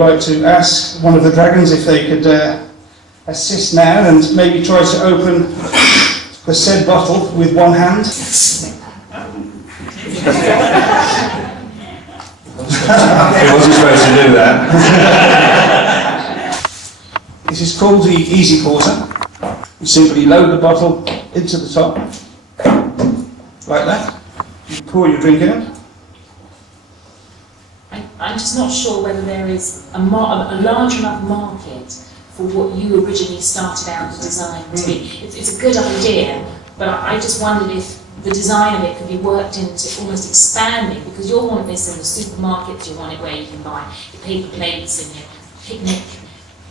like to ask one of the dragons if they could assist now and maybe try to open the said bottle with one hand. He wasn't supposed to do that. This is called the easy porter. You simply load the bottle into the top, like that. You pour your drink in. I'm just not sure whether there is a large enough market for what you originally started out the design to be. It's a good idea, but I just wondered if the design of it could be worked into almost expanding, because you'll want this in the supermarkets, you want it where you can buy your paper plates and your picnic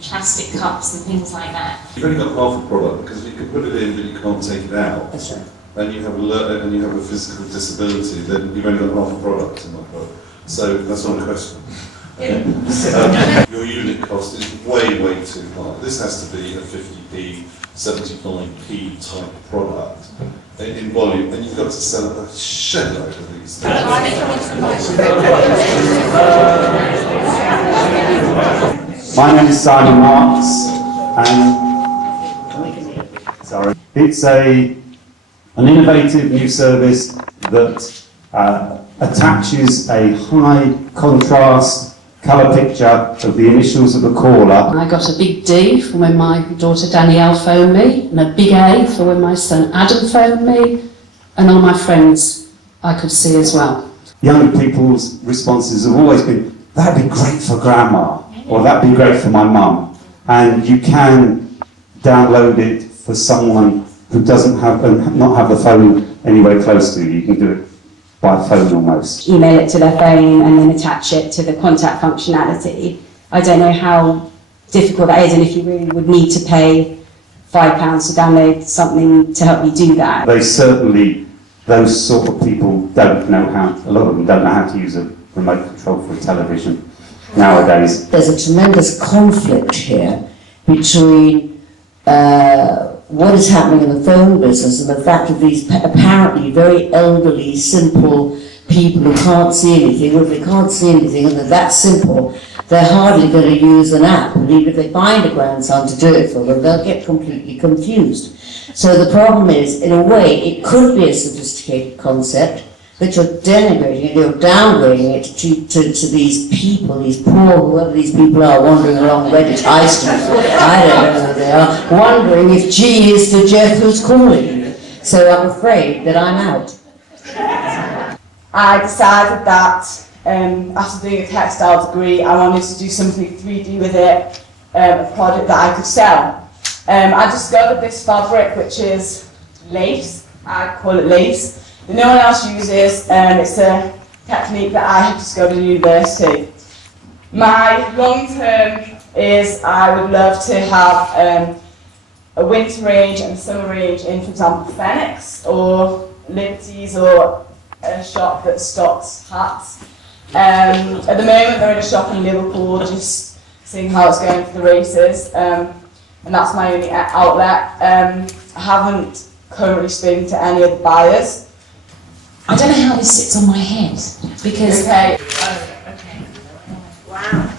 plastic cups and things like that. You've only got half a product, because you can put it in but you can't take it out. That's right. And you have a physical disability, then you've only got half a product in my book. So that's not a question. Your unit cost is way too high. This has to be a 50p, 75p type product in volume, and you've got to sell a shed load of these things. My name is Simon Marks, and it's an innovative new service that attaches a high contrast colour picture of the initials of the caller. I got a big D for when my daughter Danielle phoned me, and a big A for when my son Adam phoned me, and all my friends I could see as well. Young people's responses have always been, that'd be great for grandma, or that'd be great for my mum. And you can download it for someone who doesn't have, not have the phone anywhere close to you. You can do it by phone almost. Email it to their phone and then attach it to the contact functionality. I don't know how difficult that is, and if you really would need to pay £5 to download something to help you do that. They certainly, those sort of people don't know how, a lot of them don't know how to use a remote control for a television nowadays. There's a tremendous conflict here between what is happening in the phone business and the fact of these apparently very elderly, simple people who can't see anything. Well, if they can't see anything and they're that simple, they're hardly going to use an app. And even if they find a grandson to do it for them, they'll get completely confused. So the problem is, in a way, it could be a sophisticated concept, but you're denigrating it, you're downgrading it to these people, these poor, whoever these people are, wandering along Redditch High Street, I don't know who they are, wondering if G is the Jeff who's calling. So I'm afraid that I'm out. I decided that after doing a textile degree, I wanted to do something 3D with it, a product that I could sell. I discovered this fabric, which is lace. I call it lace. That no one else uses. It's a technique that I have discovered in university. My long term is I would love to have a winter range and a summer range in, for example, Phoenix or Liberties, or a shop that stocks hats. At the moment they're in a shop in Liverpool, just seeing how it's going for the races, and that's my only outlet. I haven't currently spoken to any of the buyers. I don't know how this sits on my head, because... Okay. Oh, okay. Wow.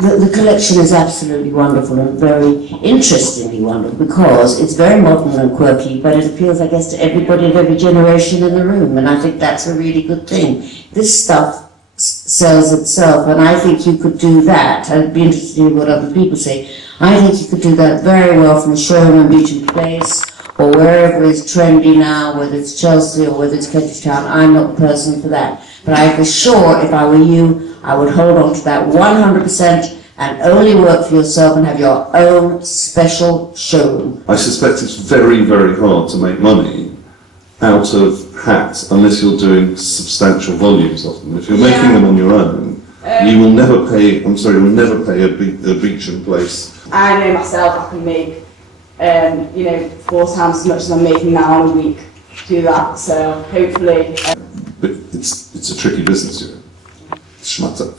The collection is absolutely wonderful and very interestingly wonderful, because it's very modern and quirky, but it appeals, I guess, to everybody of every generation in the room, and I think that's a really good thing. This stuff sells itself, and I think you could do that. I'd be interested in what other people say. I think you could do that very well from Showroom and Beecham Place, or wherever is trendy now, whether it's Chelsea or whether it's Kentish Town. I'm not the person for that. But I for sure, if I were you, I would hold on to that 100% and only work for yourself and have your own special showroom. I suspect it's very hard to make money out of hats unless you're doing substantial volumes of them. If you're making them on your own, you will never pay, you'll never pay a Beecham Place. I know myself I can make, 4 times as much as I'm making now in a week. Do that, so hopefully... But it's a tricky business, you know. Shut up.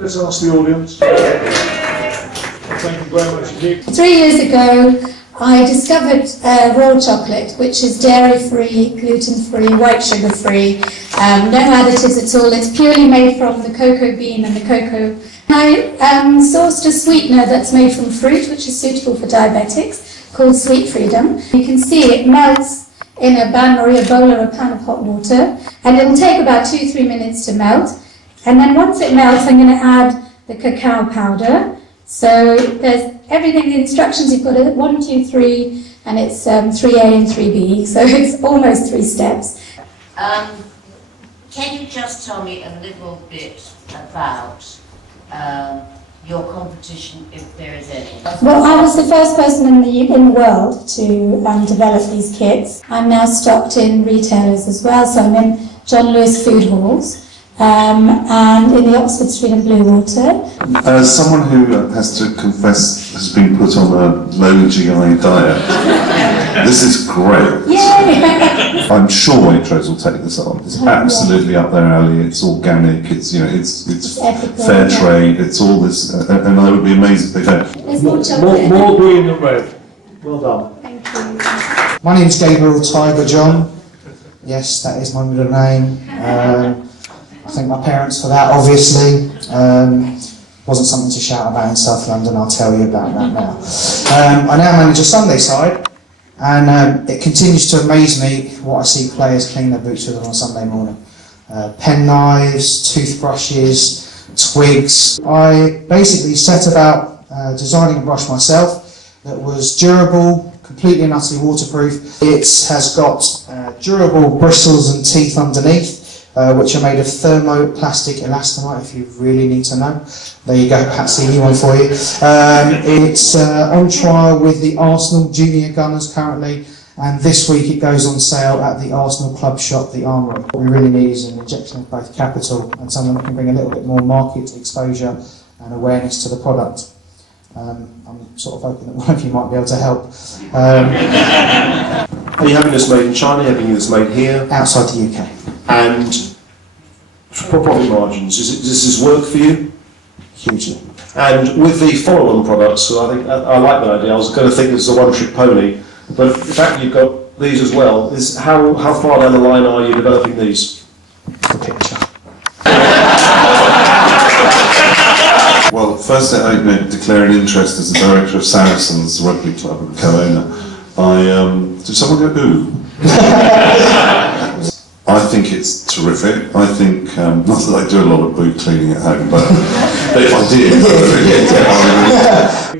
Let's ask the audience. Thank you very much indeed. 3 years ago, I discovered raw chocolate, which is dairy-free, gluten-free, white sugar-free, no additives at all. It's purely made from the cocoa bean and the cocoa. I sourced a sweetener that's made from fruit, which is suitable for diabetics, called Sweet Freedom. You can see it melts in a bain-marie, a bowl or a pan of hot water, and it'll take about 2-3 minutes to melt. And then once it melts, I'm going to add the cacao powder. So there's everything, the instructions, you've got it 1, 2, 3, and it's 3A and 3B, so it's almost 3 steps. Can you just tell me a little bit about your competition, if there is any? Well, I was the first person in the world to develop these kits. I'm now stocked in retailers as well, so I'm in John Lewis food halls. And in the Oxford Street and Bluewater. As someone who has to confess has been put on a low GI diet, this is great. Yay! I'm sure Waitrose will take this on. It's absolutely up their alley. It's organic. It's it's ethical, fair trade. It's all this, and I would be amazed if they don't. There's more chocolate. More green than red. Well done. Thank you. My name's Gabriel Tiger John. Yes, that is my middle name. I thank my parents for that, obviously. Wasn't something to shout about in South London, I'll tell you about that now. I now manage a Sunday side, and it continues to amaze me what I see players clean their boots with on a Sunday morning. Pen knives, toothbrushes, twigs. I basically set about designing a brush myself that was durable, completely and utterly waterproof. It has got durable bristles and teeth underneath, which are made of thermoplastic elastomite, if you really need to know. There you go, Patsy, new one for you. It's on trial with the Arsenal junior gunners currently, and this week it goes on sale at the Arsenal club shop, the Armoury. What we really need is an injection of both capital and something that can bring a little bit more market exposure and awareness to the product. I'm sort of hoping that one of you might be able to help. Are you having this made in China? Are you having this made here? Outside the UK. And profit margins, does this work for you? Hugely. And with the follow-on products, so I think I like that idea. I was going to think it's a one-trick pony, but the fact that you've got these as well is how far down the line are you developing these? The picture. Well, first I declare an interest as the director of Saracens Rugby Club and co-owner. Did someone go ooh? I think it's terrific. I think, not that I do a lot of boot cleaning at home, but if I did,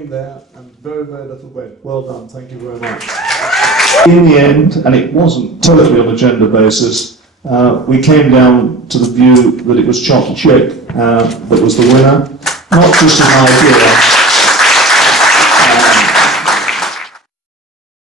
There and very, very little wet. Well done, thank you very much. In the end, and it wasn't totally on a gender basis, we came down to the view that it was Chocolate Chick that was the winner, not just an idea.